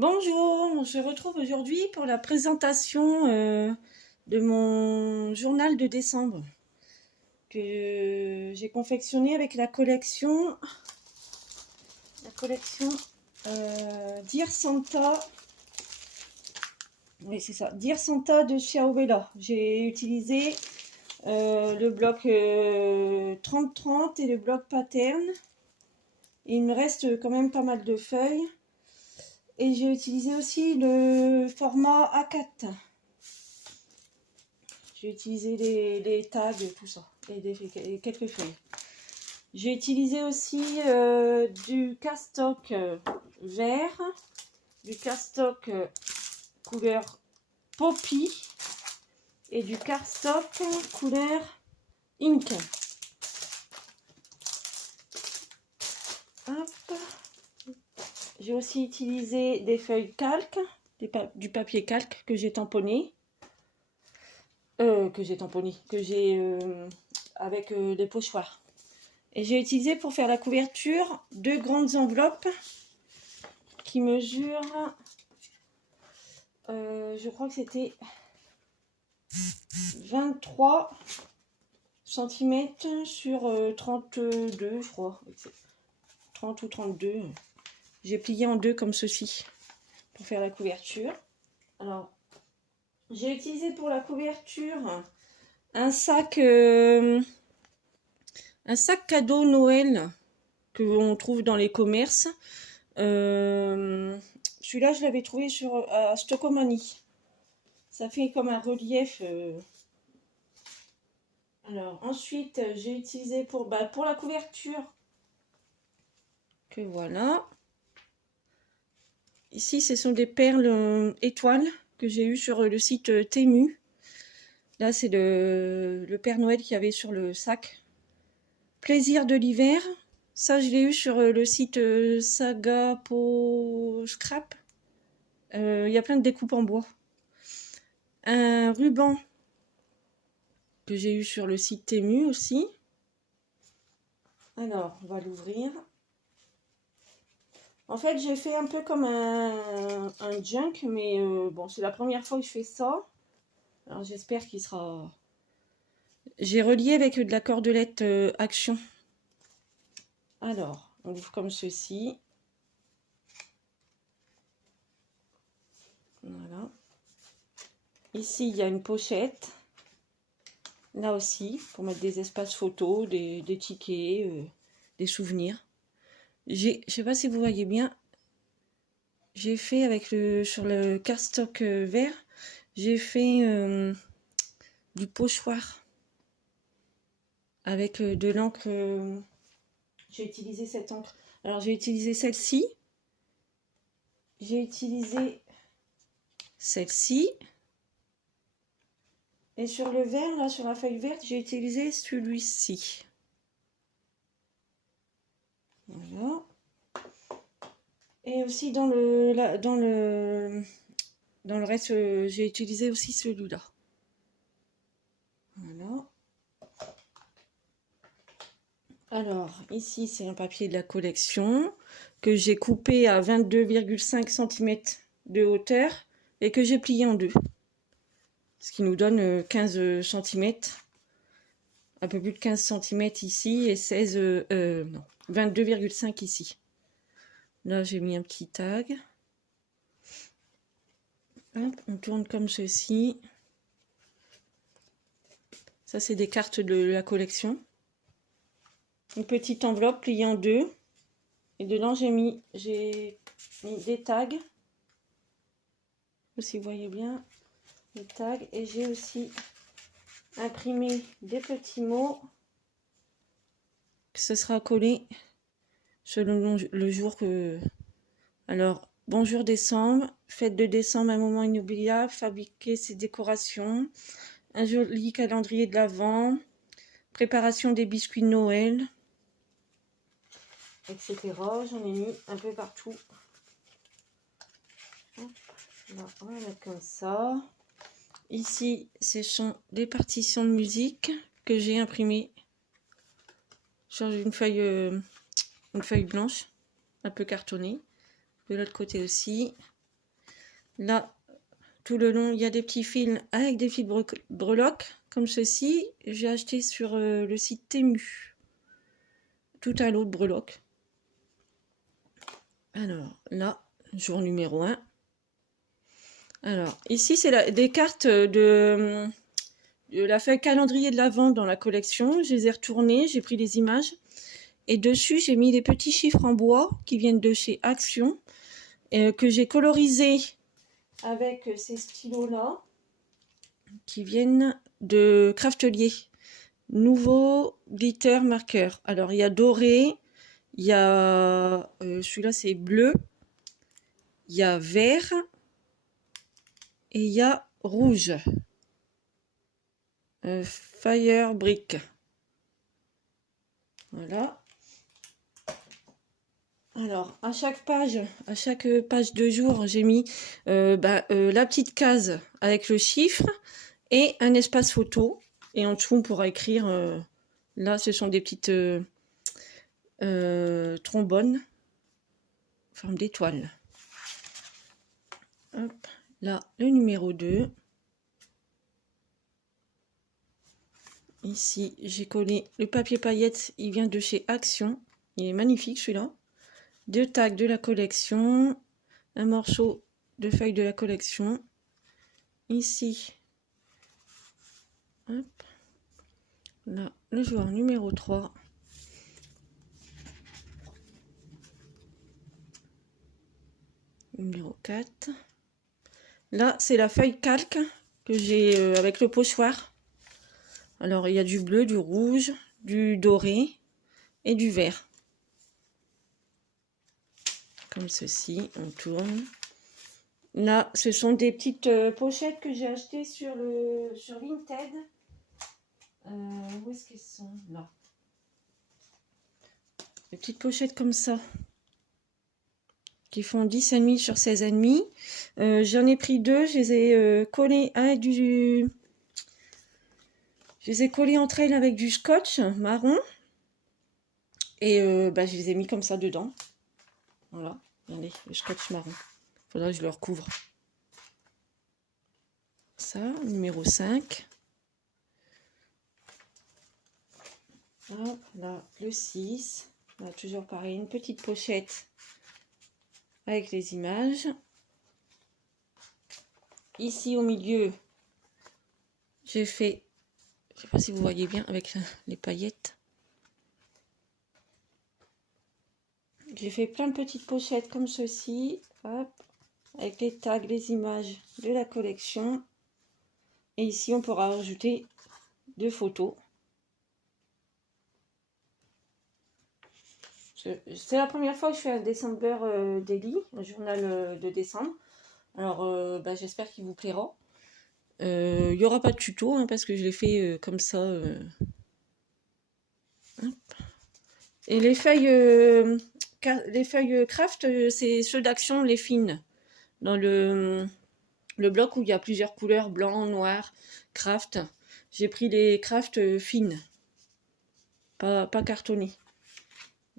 Bonjour, on se retrouve aujourd'hui pour la présentation de mon journal de décembre que j'ai confectionné avec la collection Dear Santa. Oui, c'est ça, Dear Santa de Xiaovela. J'ai utilisé le bloc 30-30 et le bloc pattern. Il me reste quand même pas mal de feuilles. Et j'ai utilisé aussi le format A4. J'ai utilisé les tags, tout ça, et quelques feuilles. J'ai utilisé aussi du cardstock vert, du cardstock couleur poppy et du cardstock couleur ink. J'ai aussi utilisé des feuilles calque, du papier calque que j'ai tamponné. Que j'ai avec les pochoirs. Et j'ai utilisé pour faire la couverture 2 grandes enveloppes qui mesurent, je crois que c'était 23 cm sur 32, je crois. 30 ou 32. J'ai plié en deux comme ceci pour faire la couverture. Alors, j'ai utilisé pour la couverture un sac cadeau Noël que l'on trouve dans les commerces. Celui-là, je l'avais trouvé à Stockomanie. Ça fait comme un relief. Alors, ensuite, j'ai utilisé pour la couverture. Que voilà. Ici, ce sont des perles étoiles que j'ai eues sur le site Temu. Là, c'est le Père Noël qu'il y avait sur le sac. Plaisir de l'hiver. Ça, je l'ai eu sur le site Sagapo Scrap. Il y a plein de découpes en bois. Un ruban que j'ai eu sur le site Temu aussi. Alors, on va l'ouvrir. En fait, j'ai fait un peu comme un junk, mais bon, c'est la première fois que je fais ça. Alors, j'espère qu'il sera... J'ai relié avec de la cordelette Action. Alors, on ouvre comme ceci. Voilà. Ici, il y a une pochette. Là aussi, pour mettre des espaces photos, des tickets, des souvenirs. Je sais pas si vous voyez bien. J'ai fait sur le cardstock vert, j'ai fait du pochoir avec de l'encre. J'ai utilisé cette encre. Alors j'ai utilisé celle-ci. J'ai utilisé celle-ci. Et sur le vert, là, sur la feuille verte, j'ai utilisé celui-ci. Voilà. Et aussi dans le reste, j'ai utilisé aussi celui-là. Voilà. Alors, ici, c'est un papier de la collection que j'ai coupé à 22,5 cm de hauteur et que j'ai plié en deux. Ce qui nous donne 15 cm. Un peu plus de 15 cm ici et 22,5 ici. Là, j'ai mis un petit tag. Hop, on tourne comme ceci. Ça, c'est des cartes de la collection. Une petite enveloppe pliée en deux. Et dedans, j'ai mis des tags. Si vous voyez bien, les tags. Et j'ai aussi imprimé des petits mots. Que ce sera collé selon le jour que... Alors, bonjour décembre. Fête de décembre, un moment inoubliable. Fabriquer ses décorations. Un joli calendrier de l'Avent. Préparation des biscuits de Noël. Etc. J'en ai mis un peu partout. Là, on va mettre comme ça. Ici, ce sont des partitions de musique que j'ai imprimées sur une feuille blanche, un peu cartonnée. De l'autre côté aussi. Là, tout le long, il y a des petits fils avec des fils breloques, comme ceci. J'ai acheté sur le site Temu. Tout à l'eau de breloques. Alors, là, jour numéro 1. Alors, ici, c'est des cartes de la feuille calendrier de l'Avent dans la collection. Je les ai retournées, j'ai pris les images. Et dessus, j'ai mis des petits chiffres en bois qui viennent de chez Action, que j'ai colorisés avec ces stylos-là, qui viennent de Craftelier. Nouveau glitter marqueur. Alors, il y a doré, il y a... celui-là, c'est bleu. Il y a vert. Et il y a rouge. Fire Brick. Voilà. Alors, à chaque page de jour, j'ai mis la petite case avec le chiffre et un espace photo. Et en dessous, on pourra écrire... là, ce sont des petites trombones en forme d'étoile. Hop, là, le numéro 2. Ici, j'ai collé le papier paillettes. Il vient de chez Action. Il est magnifique, celui-là. 2 tags de la collection. Un morceau de feuille de la collection. Ici. Hop. Là, le joueur numéro 3. Numéro 4. Là, c'est la feuille calque que j'ai avec le pochoir. Alors, il y a du bleu, du rouge, du doré et du vert. Comme ceci, on tourne. Là, ce sont des petites pochettes que j'ai achetées sur Vinted. Où est-ce qu'elles sont? Là. Des petites pochettes comme ça. Qui font 10,5 sur 16,5. J'en ai pris 2. Je les ai collées avec Je les ai collées entre elles avec du scotch marron. Et je les ai mis comme ça dedans. Voilà. Regardez, le scotch marron. Faudra que je le recouvre. Ça, numéro 5. Hop, là, le 6. Là, toujours pareil, une petite pochette avec les images. Ici, au milieu, j'ai fait... Je ne sais pas si vous voyez bien avec les paillettes. J'ai fait plein de petites pochettes comme ceci. Hop, avec les tags, les images de la collection. Et ici, on pourra rajouter 2 photos. C'est la première fois que je fais un December Daily, un journal de décembre. Alors, j'espère qu'il vous plaira. Il n'y aura pas de tuto, hein, parce que je l'ai fait comme ça. Et les feuilles craft, c'est ceux d'Action, les fines. Dans le bloc où il y a plusieurs couleurs, blanc, noir, craft. J'ai pris les craft fines, pas cartonnées.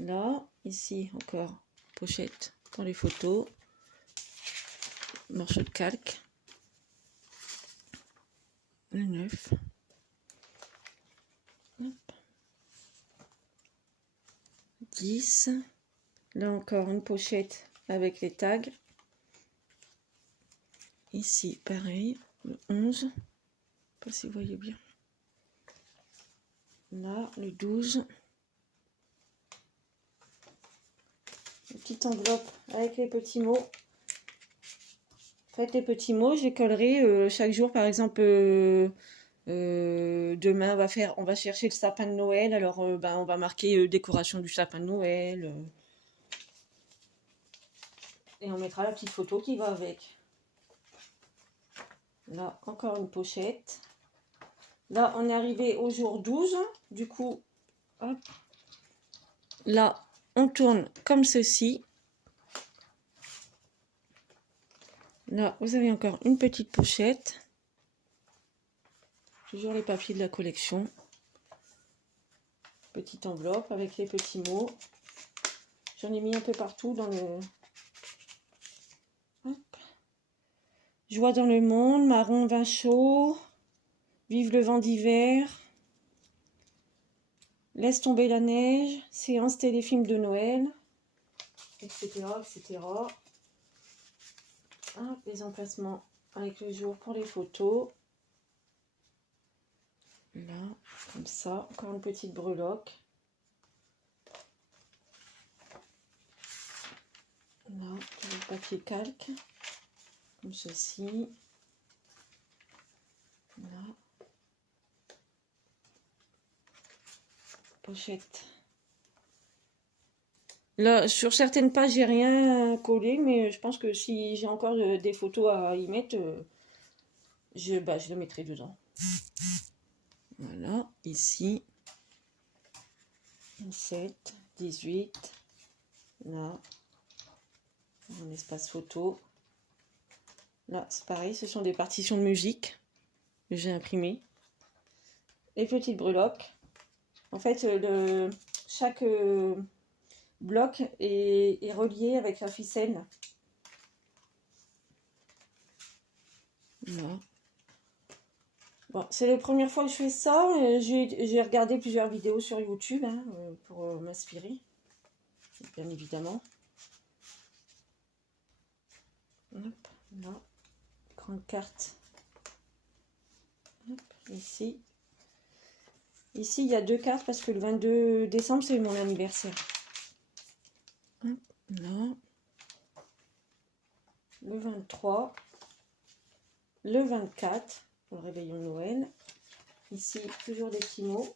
Là, ici encore, pochette pour les photos. Morceau de calque. Le 9. Hop. 10. Là encore une pochette avec les tags. Ici pareil, le 11. Je ne sais pas si vous voyez bien. Là, le 12. Une petite enveloppe avec les petits mots. Faites les petits mots, je les collerai chaque jour. Par exemple, demain, on va chercher le sapin de Noël. Alors, on va marquer décoration du sapin de Noël. Et on mettra la petite photo qui va avec. Là, encore une pochette. Là, on est arrivé au jour 12. Du coup, hop. Là, on tourne comme ceci. Là, vous avez encore une petite pochette. Toujours les papiers de la collection. Petite enveloppe avec les petits mots. J'en ai mis un peu partout dans le... Hop. Joie dans le monde, marron, vin chaud, vive le vent d'hiver, laisse tomber la neige, séance téléfilm de Noël, etc. etc. Hop, les emplacements avec le jour pour les photos. Là, comme ça, encore une petite breloque. Là, le papier calque, comme ceci. Là. Pochette. Là, sur certaines pages, j'ai rien collé, mais je pense que si j'ai encore des photos à y mettre, je le mettrai dedans. Voilà, ici, 7, 18, là, mon espace photo. Là, c'est pareil, ce sont des partitions de musique que j'ai imprimées. Les petites breloques. En fait, chaque bloc est relié avec la ficelle. Là. Bon, c'est la première fois que je fais ça. J'ai regardé plusieurs vidéos sur YouTube hein, pour m'inspirer, bien évidemment. Hop, là, grande carte. Hop, ici. Ici, il y a 2 cartes parce que le 22 décembre, c'est mon anniversaire. Hop, là. Le 23. Le 24. Pour le réveillon de Noël. Ici, toujours des petits mots.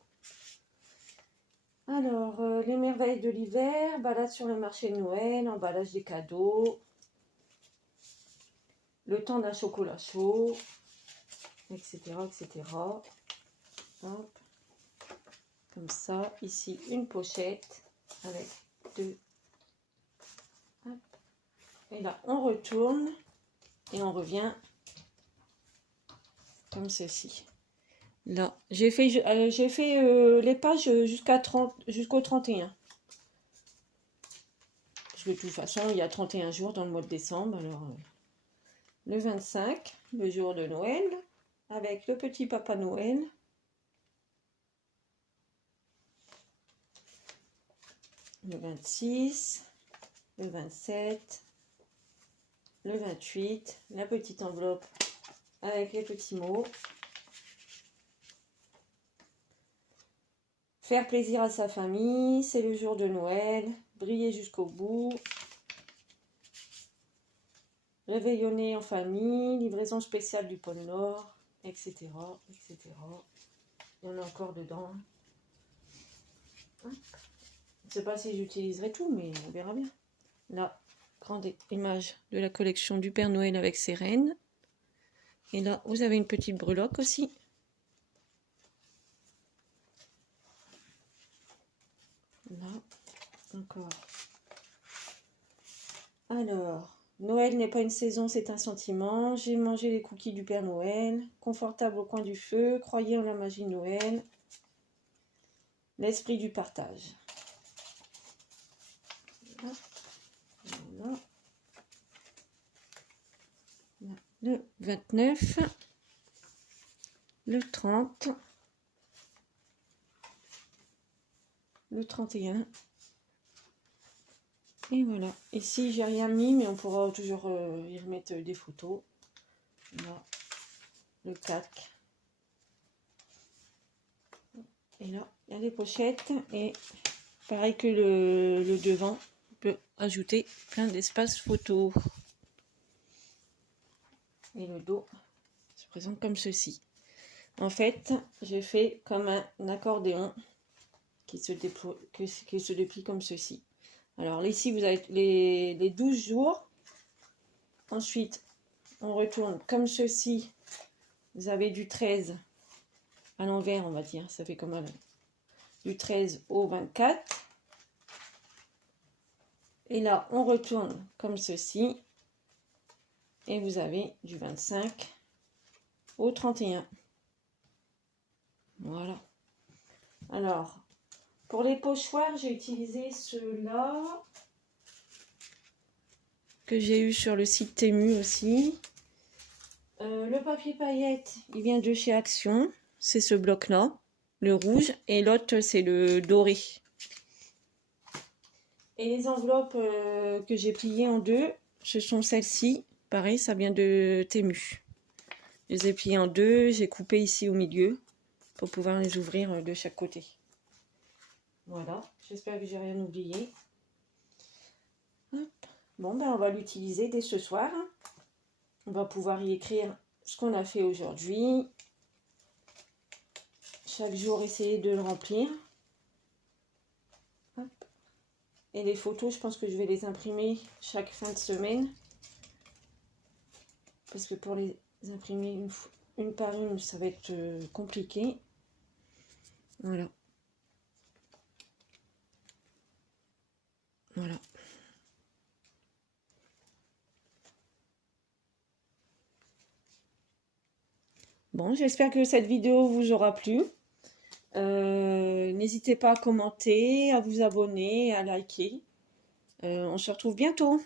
Alors, les merveilles de l'hiver, balade sur le marché de Noël, emballage des cadeaux, le temps d'un chocolat chaud, etc. etc. Hop. Comme ça, ici, une pochette avec 2. Hop. Et là, on retourne et on revient comme ceci. Là, j'ai fait les pages jusqu'au 31. Parce que de toute façon, il y a 31 jours dans le mois de décembre. Alors, le 25, le jour de Noël, avec le petit Papa Noël. Le 26, le 27, le 28, la petite enveloppe avec les petits mots. Faire plaisir à sa famille, c'est le jour de Noël, briller jusqu'au bout. Réveillonner en famille, livraison spéciale du pôle Nord, etc. etc. Il y en a encore dedans. Je ne sais pas si j'utiliserai tout, mais on verra bien. Là, grande image de la collection du Père Noël avec ses reines. Et là, vous avez une petite breloque aussi. Là, encore. Alors, Noël n'est pas une saison, c'est un sentiment. J'ai mangé les cookies du Père Noël. Confortable au coin du feu. Croyez en la magie de Noël. L'esprit du partage. Voilà. Le 29. Le 30. Le 31. Et voilà. Ici, j'ai rien mis, mais on pourra toujours y remettre des photos. Là, le 4. Et là, il y a des pochettes. Et pareil que le devant, on peut ajouter plein d'espaces photos. Et le dos se présente comme ceci. En fait, j'ai fait comme un accordéon qui se déplie comme ceci. Alors ici, vous avez les 12 jours. Ensuite, on retourne comme ceci. Vous avez du 13 à l'envers, on va dire. Ça fait comme du 13 au 24. Et là, on retourne comme ceci. Et vous avez du 25 au 31. Voilà. Alors, pour les pochoirs, j'ai utilisé ceux-là que j'ai eu sur le site Temu aussi. Le papier paillette, il vient de chez Action. C'est ce bloc-là, le rouge. Et l'autre, c'est le doré. Et les enveloppes que j'ai pliées en deux, ce sont celles-ci. Pareil, ça vient de Temu. Je les ai pliées en deux. J'ai coupé ici au milieu pour pouvoir les ouvrir de chaque côté. Voilà, j'espère que j'ai rien oublié. Hop. Bon, ben on va l'utiliser dès ce soir. On va pouvoir y écrire ce qu'on a fait aujourd'hui. Chaque jour, essayer de le remplir. Hop. Et les photos, je pense que je vais les imprimer chaque fin de semaine. Parce que pour les imprimer une par une, ça va être compliqué. Voilà. Voilà. Bon, j'espère que cette vidéo vous aura plu. N'hésitez pas à commenter, à vous abonner, à liker. On se retrouve bientôt.